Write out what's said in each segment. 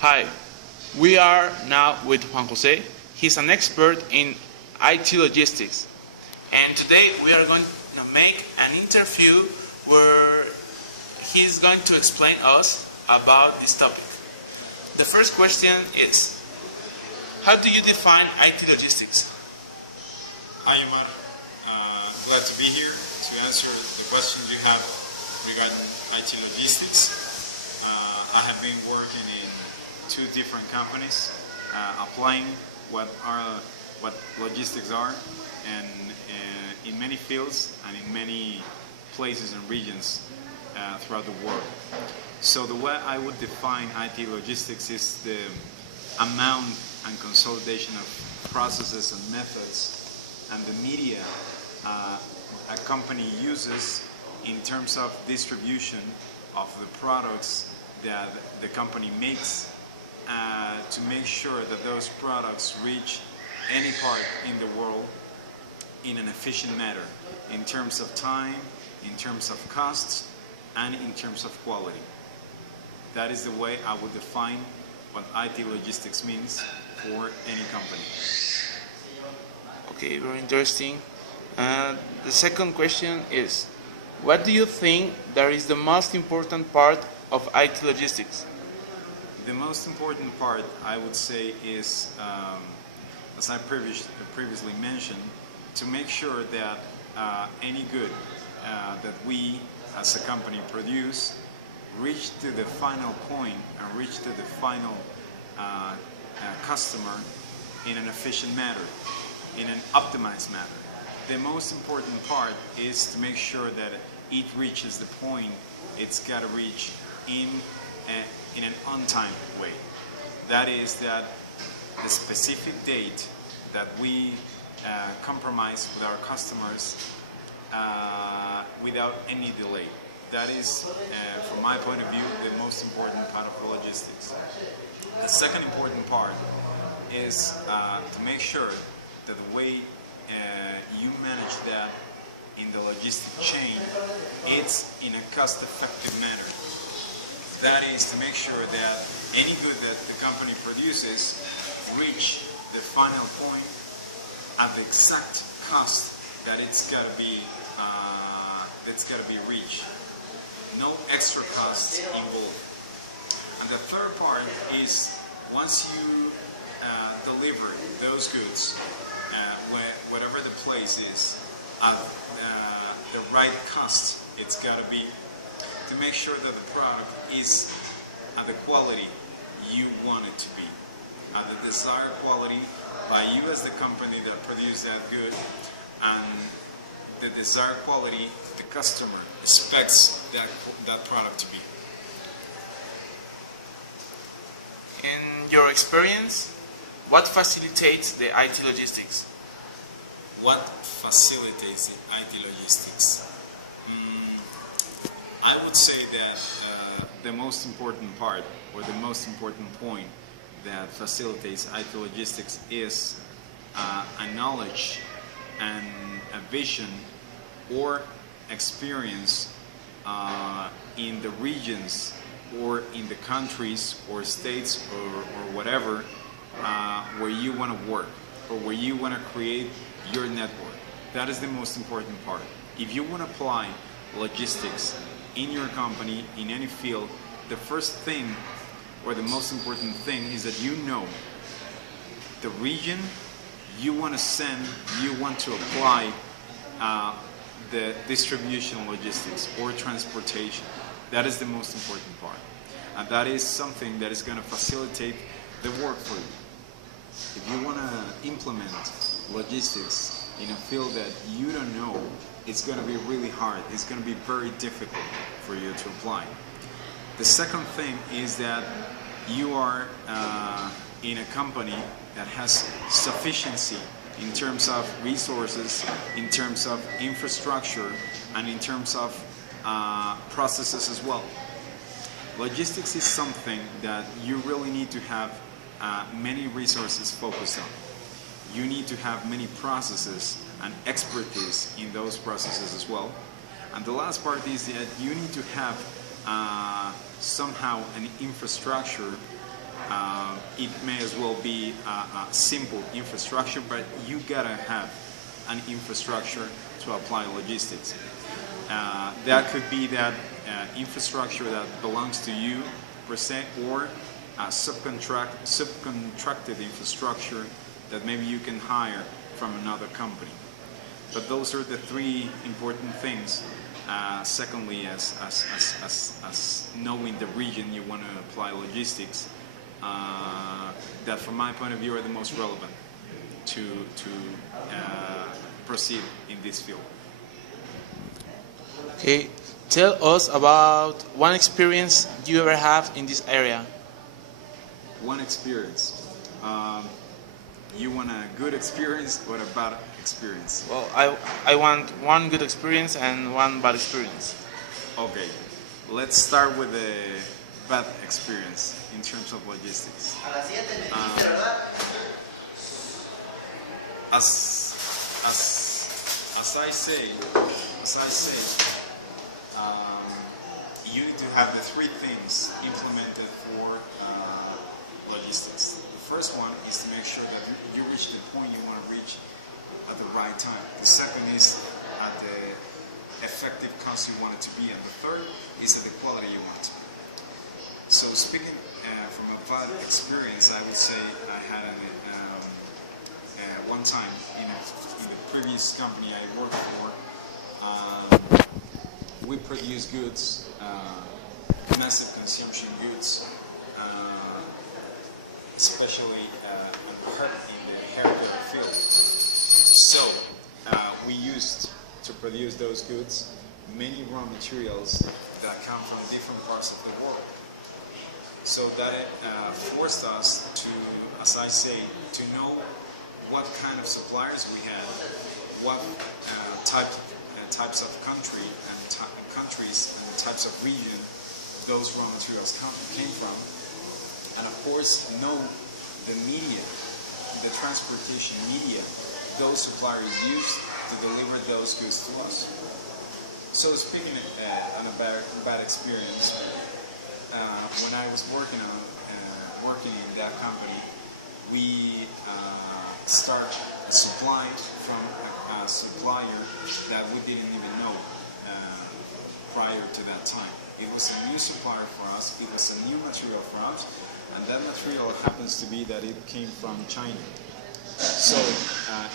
Hi, we are now with Juan Jose. He's an expert in IT logistics. And today we are going to make an interview where he's going to explain us about this topic. The first question is, how do you define IT logistics? Hi, Omar. Glad to be here to answer the questions you have regarding IT logistics. I have been working in two different companies, applying what logistics are, and in many fields and in many places and regions throughout the world. So the way I would define IT logistics is the amount and consolidation of processes and methods and the media a company uses in terms of distribution of the products that the company makes to make sure that those products reach any part in the world in an efficient manner in terms of time, in terms of costs, and in terms of quality. That is the way I would define what IT logistics means for any company. Okay, very interesting. The second question is, what do you think that is the most important part of IT logistics? The most important part, I would say, is, as I previously mentioned, to make sure that any good that we as a company produce reach to the final point and reach to the final customer in an efficient manner, in an optimized manner. The most important part is to make sure that it reaches the point it's got to reach in an on-time way. That is that the specific date that we compromise with our customers without any delay. That is, from my point of view, the most important part of logistics. The second important part is to make sure that the way you manage that in the logistic chain, it's in a cost-effective manner. That is to make sure that any good that the company produces reach the final point at the exact cost that it's got to be reached. No extra costs involved. And the third part is once you deliver those goods, whatever the place is, at the right cost it's got to be, to make sure that the product is at the quality you want it to be, at the desired quality by you as the company that produced that good, and the desired quality the customer expects that product to be. In your experience, what facilitates the IT logistics? What facilitates the IT logistics? I would say that the most important part, or the most important point that facilitates IT logistics is a knowledge and a vision or experience in the regions or in the countries or states or whatever where you want to work or where you want to create your network. That is the most important part. If you want to apply logistics in your company, in any field, the first thing or the most important thing is that you know the region you want to send, you want to apply the distribution logistics or transportation. That is the most important part. And that is something that is going to facilitate the work for you. If you want to implement logistics in a field that you don't know, it's going to be really hard. It's going to be very difficult for you to apply. The second thing is that you are in a company that has sufficiency in terms of resources, in terms of infrastructure, and in terms of processes as well. Logistics is something that you really need to have many resources focused on. You need to have many processes and expertise in those processes as well. And the last part is that you need to have somehow an infrastructure It may as well be a simple infrastructure, but you gotta have an infrastructure to apply logistics. That could be that infrastructure that belongs to you per se, or a subcontracted infrastructure that maybe you can hire from another company. But those are the three important things. Secondly, as knowing the region you want to apply logistics, that from my point of view are the most relevant to proceed in this field. Okay, tell us about one experience you ever have in this area. One experience. You want a good experience or a bad experience? Well, I want one good experience and one bad experience. Okay, let's start with the bad experience in terms of logistics. As I say, you need to have the three things implemented for logistics. The first one is to make sure that you reach the point you want to reach at the right time. The second is at the effective cost you want it to be, and the third is at the quality you want it to be. So speaking from a bad experience, I would say I had one time in the previous company I worked for, we produce goods, massive consumption goods, especially in the hair care field. So we used to produce those goods many raw materials that come from different parts of the world. So that forced us to, as I say, to know what kind of suppliers we had, what types of countries and types of region those raw materials came from, and of course know the media, the transportation media those suppliers used to deliver those goods to us. So speaking on a bad experience, when I was working in that company, we start supplying from a supplier that we didn't even know prior to that time. It was a new supplier for us, it was a new material for us, and that material happens to be that it came from China. So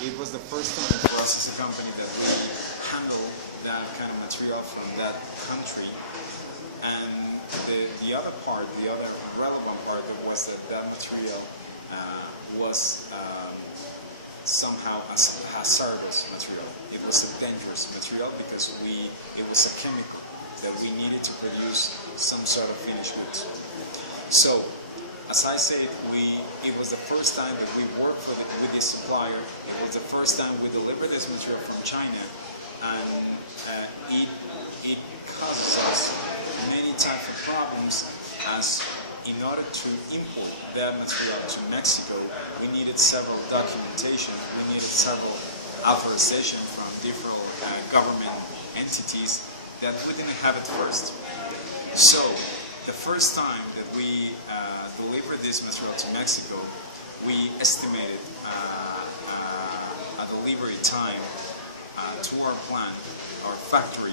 it was the first time for us as a company that we handled that kind of material from that country. And the other part, the other relevant part was that material was somehow a hazardous material. It was a dangerous material because it was a chemical that we needed to produce some sort of finished goods. So, as I said, it was the first time that we worked with this supplier. It was the first time we delivered this material from China, and it causes us many types of problems, as in order to import that material to Mexico, we needed several documentation, we needed several authorization from different government entities that we didn't have at first. So the first time that we delivered this material to Mexico, we estimated a delivery time to our plant, our factory,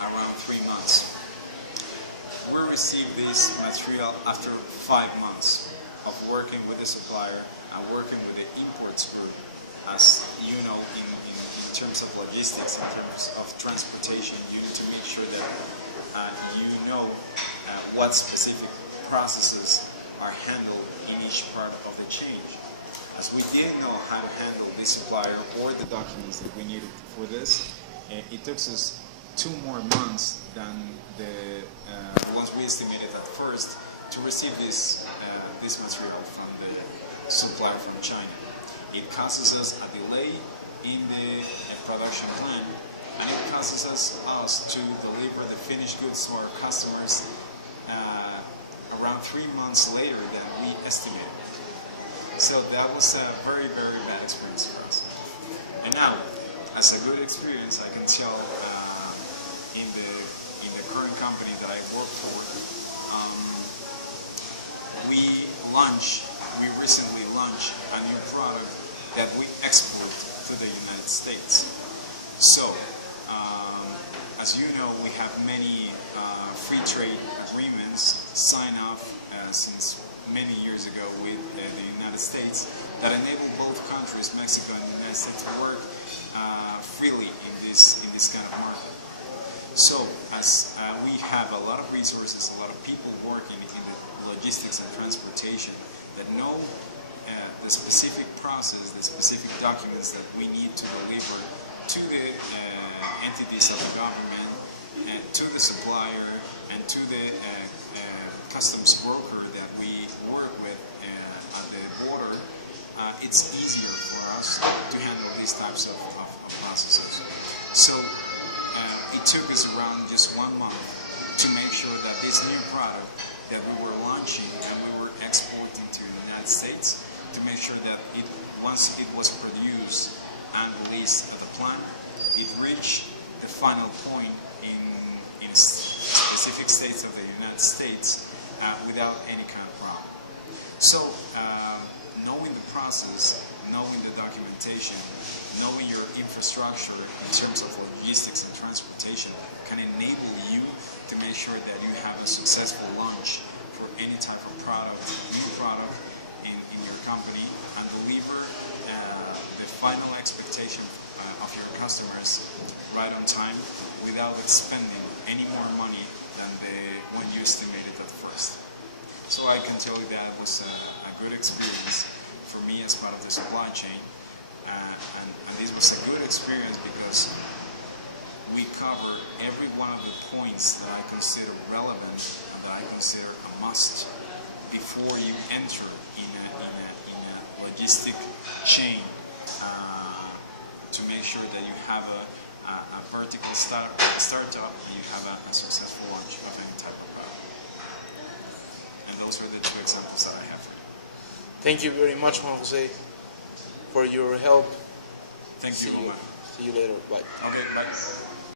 around 3 months. We received this material after 5 months of working with the supplier and working with the imports group. As you know, in terms of logistics, in terms of transportation, you need to make sure that you know what specific processes are handled in each part of the chain. As we didn't know how to handle this supplier or the documents that we needed for this, it took us 2 more months than the ones we estimated at first to receive this material from the supplier from China. It causes us a delay in the production plan, and it causes us to deliver the finished goods to our customers around 3 months later than we estimated. So that was a very, very bad experience for us. And now, as a good experience, I can tell in the current company that I work for, we we recently launched a new product that we export to the United States. So, as you know, we have many free trade agreements signed off since many years ago with the United States that enable both countries, Mexico and the United States, to work freely in this kind of market. So, as we have a lot of resources, a lot of people working in the logistics and transportation that know the specific process, the specific documents that we need to deliver to the entities of the government, to the supplier, and to the customs broker that we work with at the border, it's easier for us to handle these types of processes. So it took us around just 1 month to make sure that this new product that we were launching and we were exporting to the United States, to make sure that once it was produced and released at the plant, it reached the final point in specific states of the United States without any kind of problem. So, knowing the process, knowing the documentation, knowing your infrastructure in terms of logistics and transportation can enable you to make sure that you have a successful launch for any type of product, new product in your company, and deliver the final expectation of your customers right on time without expending any more money than the one you estimated at first. So I can tell you that was a good experience for me as part of the supply chain, and this was a good experience because we cover every one of the points that I consider relevant and that I consider a must before you enter in a logistic chain to make sure that you have a vertical startup and you have a successful launch of any type of product. And those are the two examples that I have for you. Thank you very much, Juan Jose, for your help. Thank you, Roman. See you later. Bye. Okay, bye.